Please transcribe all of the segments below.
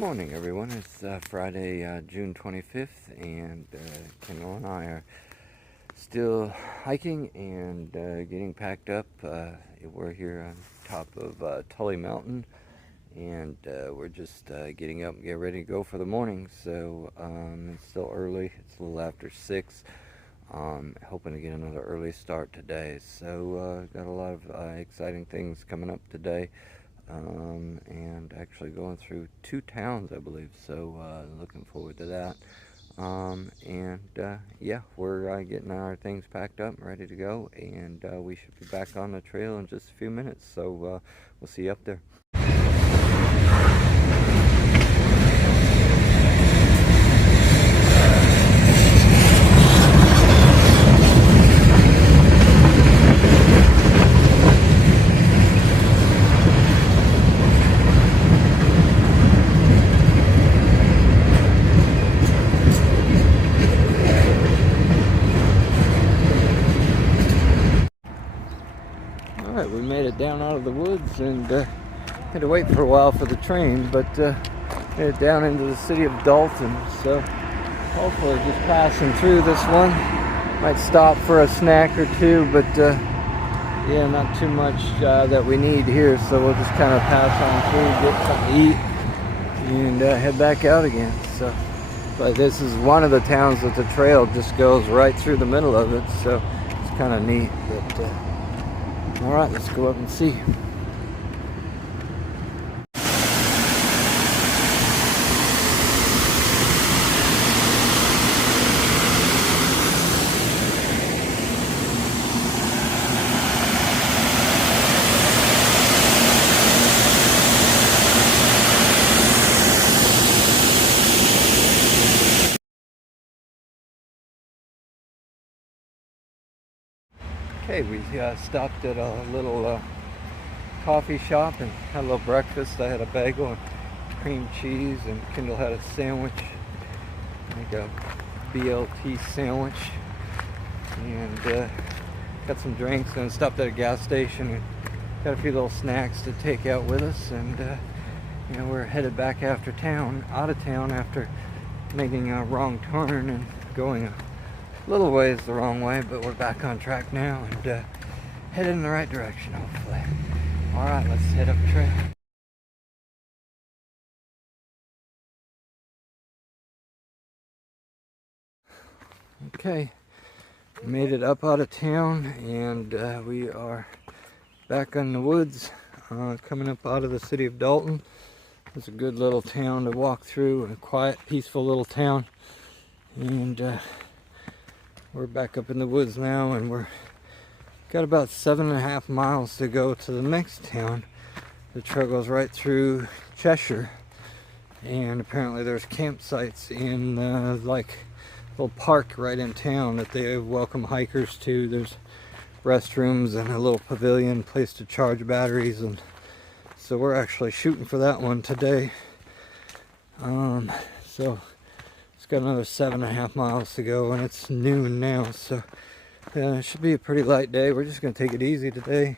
Morning, everyone. It's Friday, June 25th, and Kendall and I are still hiking and getting packed up. We're here on top of Tully Mountain, and we're just getting up and getting ready to go for the morning. So it's still early. It's a little after 6. Hoping to get another early start today. So got a lot of exciting things coming up today. And actually going through 2 towns, I believe, so looking forward to that. Yeah, we're getting our things packed up and ready to go, and we should be back on the trail in just a few minutes, so we'll see you up there. Alright, we made it down out of the woods and had to wait for a while for the train, but made it down into the city of Dalton. So hopefully just passing through this one. Might stop for a snack or two, but yeah, not too much that we need here, so we'll just kind of pass on through, get something to eat, and head back out again. So, but this is one of the towns that the trail just goes right through the middle of it, so it's kind of neat. But alright, let's go up and see. Okay, we stopped at a little coffee shop and had a little breakfast. I had a bagel and cream cheese, and Kendall had a sandwich, like a BLT sandwich, and got some drinks, and stopped at a gas station and got a few little snacks to take out with us, and you know, we're headed back out of town after making a wrong turn and going a little ways the wrong way, but we're back on track now and headed in the right direction, hopefully. Alright, let's head up trail. Okay, made it up out of town, and we are back in the woods, coming up out of the city of Dalton. It's a good little town to walk through, a quiet, peaceful little town, and we're back up in the woods now, and we're got about 7.5 miles to go to the next town. The trail goes right through Cheshire, and apparently there's campsites in like a little park right in town that they welcome hikers to. There's restrooms and a little pavilion, place to charge batteries, and so we're actually shooting for that one today. So it's got another 7.5 miles to go, and it's noon now, so it should be a pretty light day. We're just going to take it easy today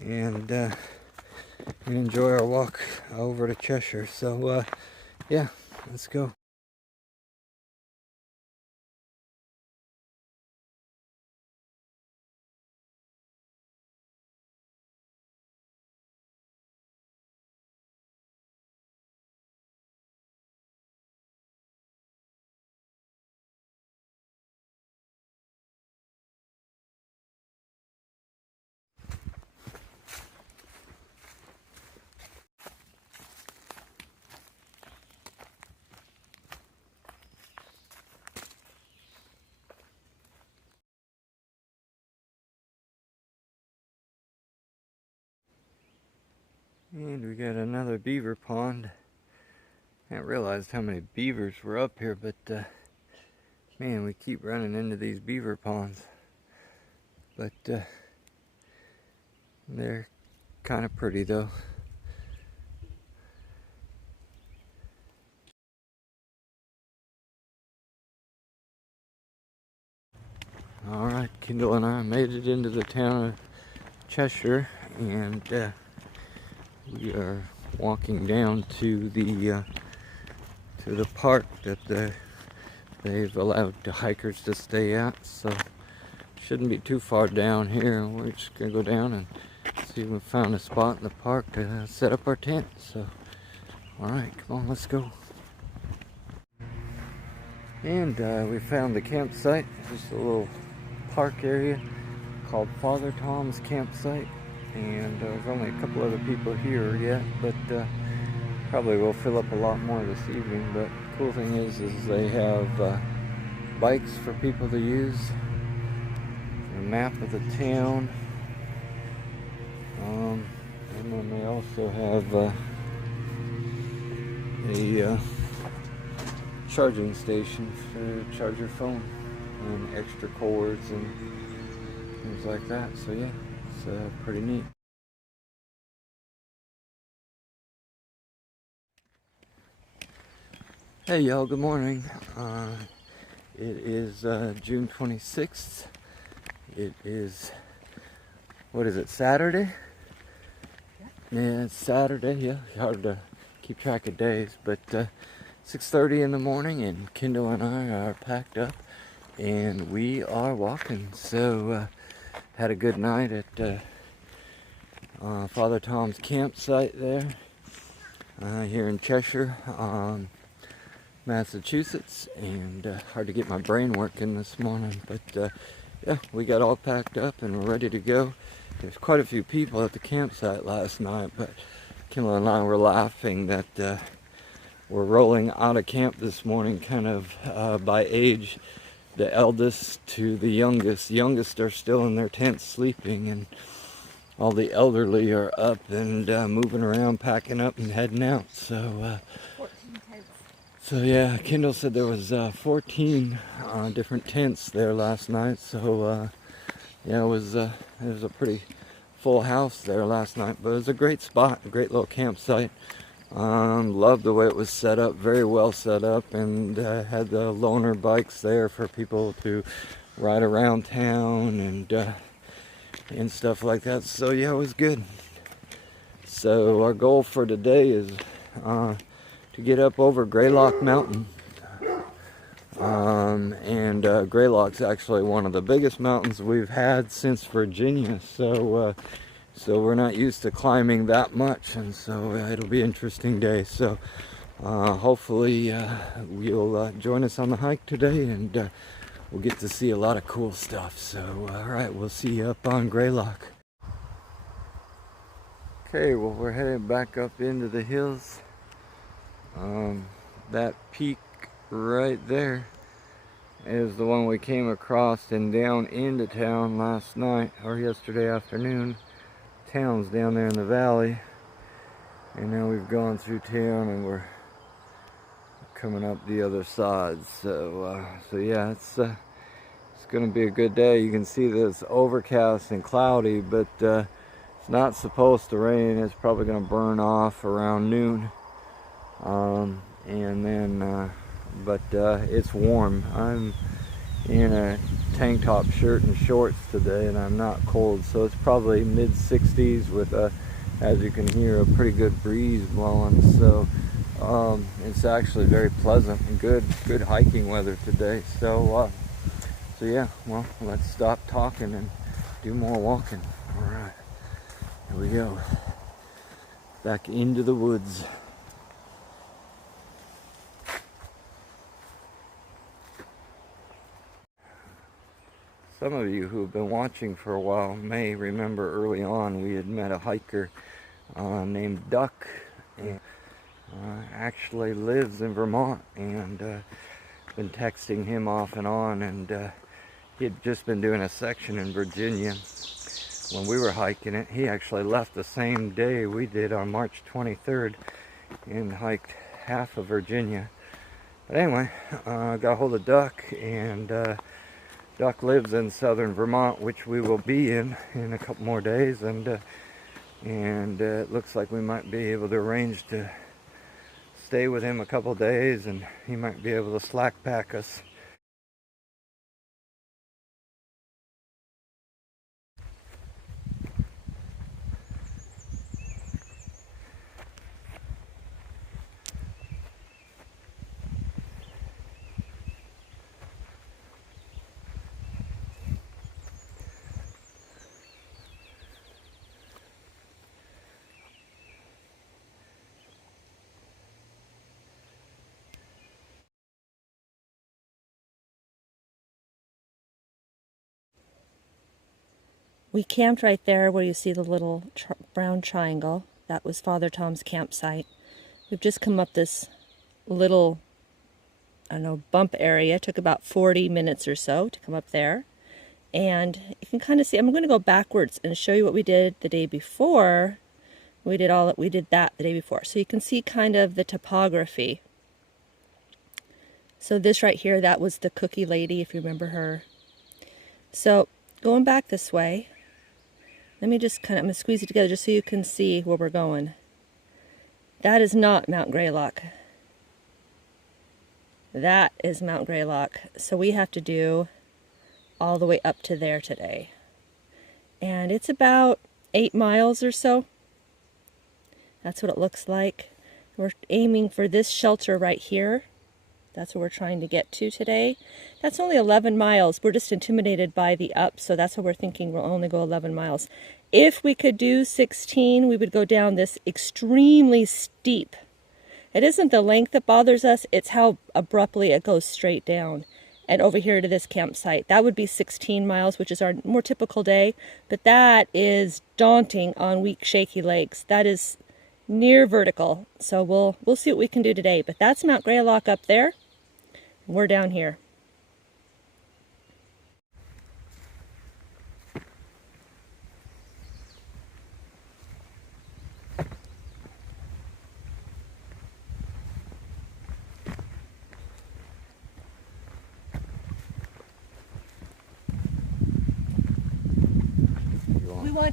and enjoy our walk over to Cheshire. So yeah, let's go. And we got another beaver pond. I hadn't realized how many beavers were up here, but man, we keep running into these beaver ponds. But they're kind of pretty though. Alright, Kendall and I made it into the town of Cheshire, and we are walking down to the to the park that they've allowed the hikers to stay at. So shouldn't be too far down here. We're just gonna go down and see if we found a spot in the park to set up our tent. So, all right, come on, let's go. And we found the campsite. Just a little park area called Father Tom's Campsite. And there's only a couple other people here yet, but probably will fill up a lot more this evening. But the cool thing is they have bikes for people to use, a map of the town, and then they also have a charging station to charge your phone, and extra cords and things like that. So yeah, it's pretty neat. Hey y'all, good morning. It is June 26th. It is, what is it, Saturday? Yeah, it's Saturday. Yeah, hard to keep track of days, but 6:30 in the morning, and Kendall and I are packed up and we are walking. So had a good night at Father Tom's campsite there here in Cheshire, Massachusetts, and hard to get my brain working this morning, but yeah, we got all packed up and we're ready to go. There's quite a few people at the campsite last night, but Kendall and I were laughing that we're rolling out of camp this morning kind of by age, the eldest to the youngest. The youngest are still in their tents sleeping, and all the elderly are up and moving around, packing up and heading out. So 14 tents. So yeah, Kendall said there was 14 different tents there last night. So yeah, it was a pretty full house there last night, but it was a great spot, a great little campsite. Loved the way it was set up, very well set up, and had the loaner bikes there for people to ride around town and stuff like that. So yeah, it was good. So our goal for today is to get up over Greylock Mountain. And Greylock's actually one of the biggest mountains we've had since Virginia, so we're not used to climbing that much, and so it'll be an interesting day. So hopefully you'll join us on the hike today, and we'll get to see a lot of cool stuff. So alright, we'll see you up on Greylock. Okay, well, we're heading back up into the hills. That peak right there is the one we came across and down into town last night or yesterday afternoon. Town's down there in the valley, and now we've gone through town and we're coming up the other side. So yeah, it's gonna be a good day. You can see that it's overcast and cloudy, but it's not supposed to rain. It's probably gonna burn off around noon. And then but it's warm. I'm in a tank top shirt and shorts today, and I'm not cold, so it's probably mid 60s with as you can hear, a pretty good breeze blowing. So it's actually very pleasant and good hiking weather today. So yeah, well, let's stop talking and do more walking. All right, here we go, back into the woods. Some of you who have been watching for a while may remember early on we had met a hiker named Duck, and actually lives in Vermont, and been texting him off and on, and he had just been doing a section in Virginia when we were hiking it. He actually left the same day we did on March 23rd and hiked half of Virginia. But anyway, got a hold of Duck, and Duck lives in southern Vermont, which we will be in a couple more days, and it looks like we might be able to arrange to stay with him a couple days, and he might be able to slack pack us. we camped right there where you see the little brown triangle. That was Father Tom's campsite. We've just come up this little, I don't know, bump area. It took about 40 minutes or so to come up there. And you can kind of see, I'm going to go backwards and show you what we did the day before. We did that the day before. So you can see kind of the topography. So this right here, that was the cookie lady, if you remember her. So going back this way, let me just I'm going to squeeze it together just so you can see where we're going. That is not Mount Greylock. That is Mount Greylock. So we have to do all the way up to there today. And it's about 8 miles or so. That's what it looks like. We're aiming for this shelter right here. That's what we're trying to get to today. That's only 11 miles. We're just intimidated by the up, so that's what we're thinking. We'll only go 11 miles. If we could do 16, we would go down this extremely steep. It isn't the length that bothers us, it's how abruptly it goes straight down. And over here to this campsite, that would be 16 miles, which is our more typical day. But that is daunting on weak, shaky legs. That is near vertical. So we'll see what we can do today. But that's Mount Greylock up there. We're down here.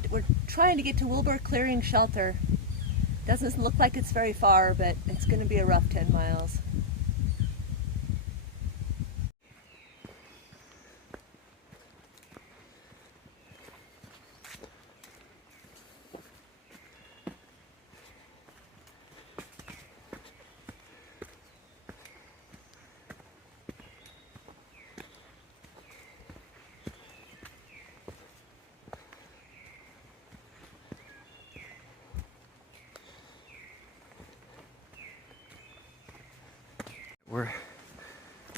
We're trying to get to Wilbur Clearing Shelter. Doesn't look like it's very far, but it's going to be a rough 10 miles. We're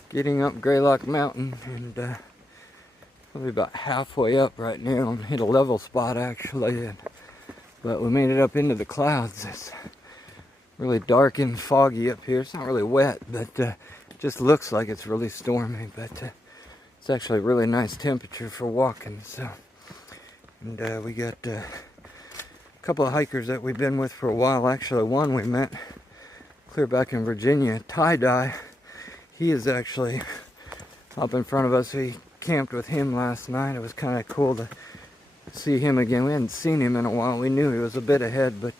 getting up Greylock Mountain, and probably about halfway up right now. And hit a level spot actually, but we made it up into the clouds. It's really dark and foggy up here. It's not really wet, but it just looks like it's really stormy. But it's actually a really nice temperature for walking. So, and we got a couple of hikers that we've been with for a while. Actually, one we met clear back in Virginia, Tie-Dye. He is actually up in front of us. We camped with him last night. It was kind of cool to see him again. We hadn't seen him in a while. We knew he was a bit ahead, but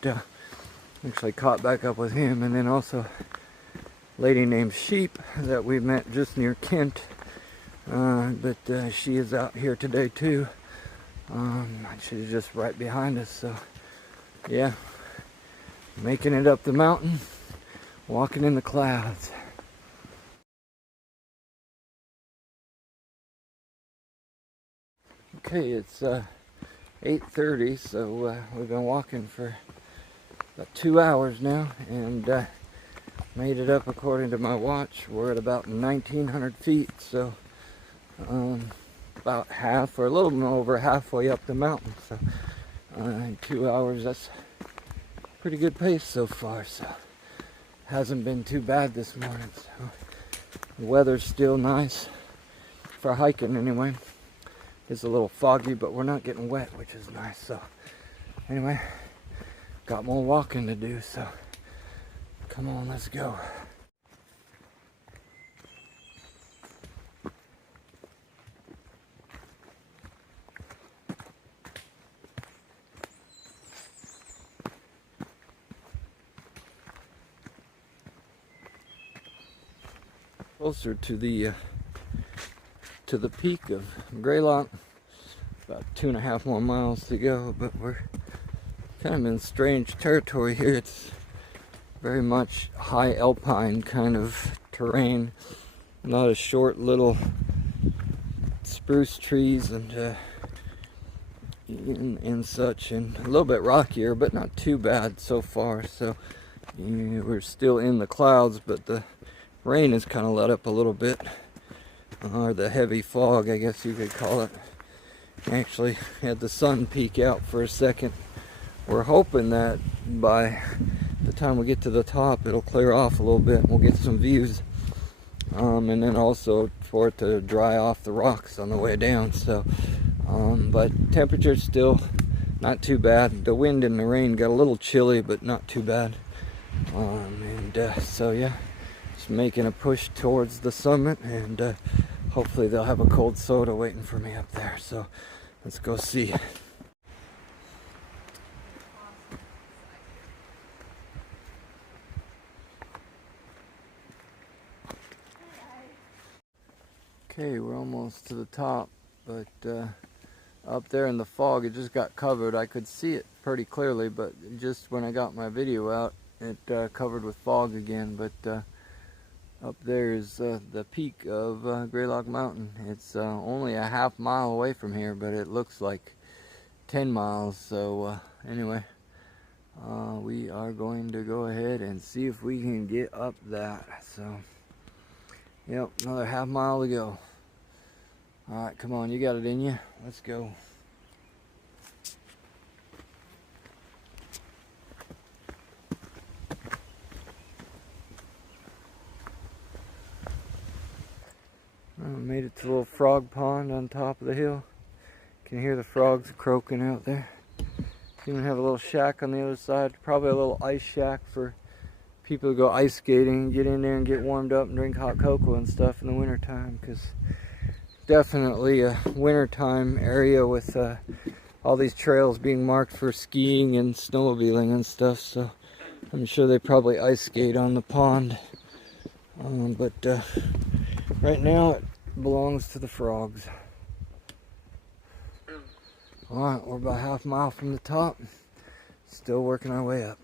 actually caught back up with him. And then also a lady named Sheep that we met just near Kent. But she is out here today too. She's just right behind us. So yeah, making it up the mountain. Walking in the clouds. Okay, it's 8:30, so we've been walking for about 2 hours now, and made it up according to my watch. We're at about 1,900 feet, so about half, or a little over halfway up the mountain. So in 2 hours, that's a pretty good pace so far. So. Hasn't been too bad this morning, so the weather's still nice for hiking anyway. It's a little foggy, but we're not getting wet, which is nice. So anyway, got more walking to do, so come on, let's go. Closer to the peak of Greylock, about 2.5 more miles to go, but we're kind of in strange territory here. It's very much high alpine kind of terrain, a lot of short little spruce trees and such, and a little bit rockier, but not too bad so far. So we're still in the clouds, but the rain has kind of let up a little bit, or the heavy fog, I guess you could call it. Actually had the sun peek out for a second. We're hoping that by the time we get to the top it'll clear off a little bit and we'll get some views. And then also for it to dry off the rocks on the way down. So but temperature's still not too bad. The wind and the rain got a little chilly, but not too bad. So yeah, just making a push towards the summit, and hopefully they'll have a cold soda waiting for me up there. So let's go see. Okay, we're almost to the top, but up there in the fog, it just got covered. I could see it pretty clearly, but just when I got my video out, it covered with fog again. But up there is the peak of Greylock Mountain. It's only a half mile away from here, but it looks like 10 miles. So anyway, we are going to go ahead and see if we can get up that. So, yep, another half mile to go. Alright, come on, you got it in you. Let's go. I made it to a little frog pond on top of the hill. Can hear the frogs croaking out there. Even have a little shack on the other side. Probably a little ice shack for people to go ice skating, get in there and get warmed up and drink hot cocoa and stuff in the wintertime, because definitely a wintertime area with all these trails being marked for skiing and snowmobiling and stuff. So I'm sure they probably ice skate on the pond. But right now it belongs to the frogs. Alright, we're about half a mile from the top. Still working our way up.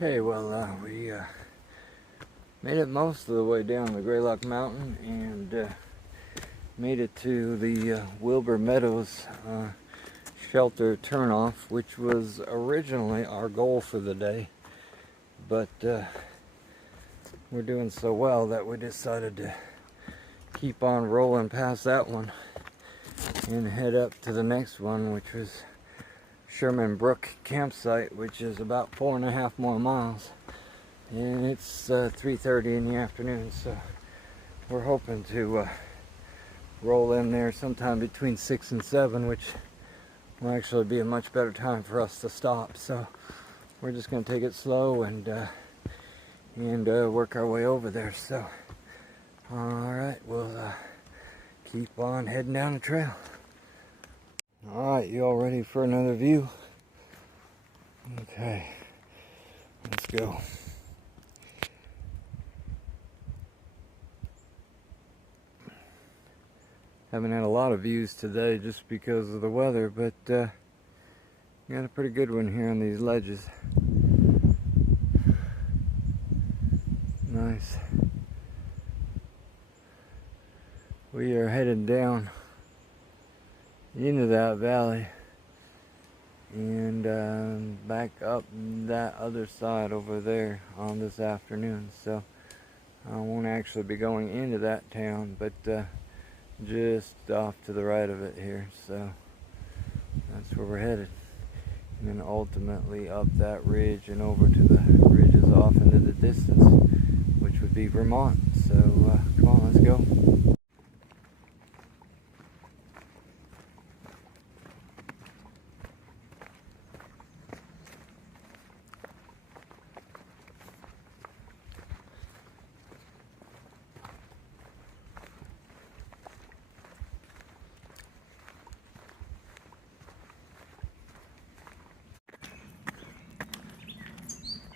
Okay, well, we made it most of the way down the Greylock Mountain and made it to the Wilbur Meadows shelter turnoff, which was originally our goal for the day. But we're doing so well that we decided to keep on rolling past that one and head up to the next one, which was Sherman Brook campsite, which is about 4.5 more miles, and it's 3:30 in the afternoon, so we're hoping to roll in there sometime between 6 and 7, which will actually be a much better time for us to stop. So we're just going to take it slow and work our way over there. So alright, we'll keep on heading down the trail. Alright, you all ready for another view? Okay, let's go. Haven't had a lot of views today just because of the weather, but got a pretty good one here on these ledges. Nice. We are headed down into that valley, and back up that other side over there on this afternoon. So I won't actually be going into that town, but just off to the right of it here. So that's where we're headed. And then ultimately up that ridge and over to the ridges off into the distance, which would be Vermont. So come on, let's go.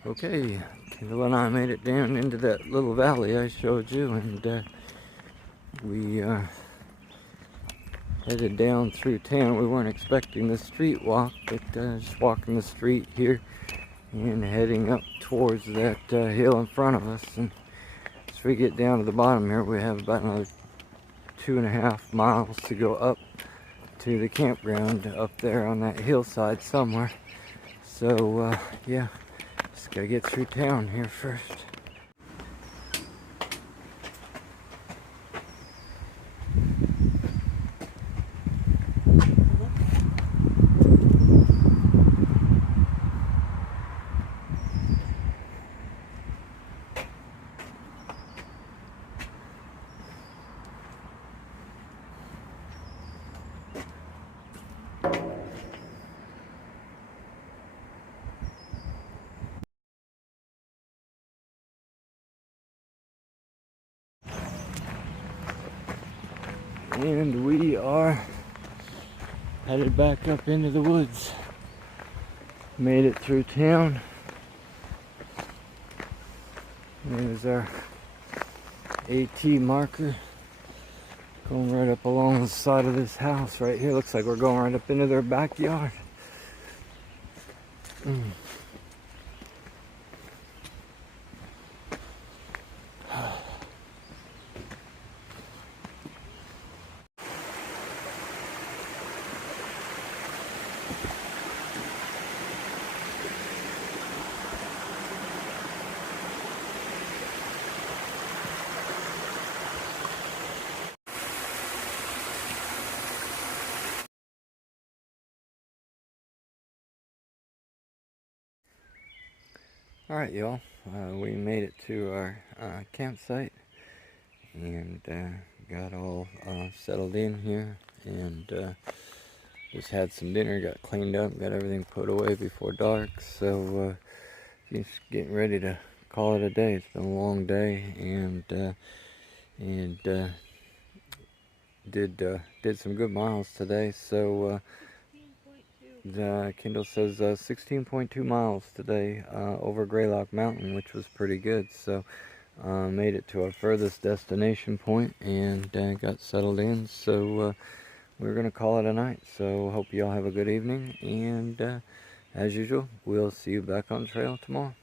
Okay, Kendall and I made it down into that little valley I showed you, and we headed down through town. We weren't expecting the street walk, but just walking the street here and heading up towards that hill in front of us. And as we get down to the bottom here, we have about another 2.5 miles to go up to the campground up there on that hillside somewhere. So yeah, just gotta get through town here first. And we are headed back up into the woods. Made it through town. There's our AT marker going right up along the side of this house right here. Looks like we're going right up into their backyard. Alright, y'all, we made it to our campsite and got all settled in here, and just had some dinner, got cleaned up, got everything put away before dark. So just getting ready to call it a day. It's been a long day, and did some good miles today. So Kendall says 16.2 miles today over Greylock Mountain, which was pretty good. So made it to our furthest destination point and got settled in. So we're going to call it a night. So hope you all have a good evening, and as usual, we'll see you back on trail tomorrow.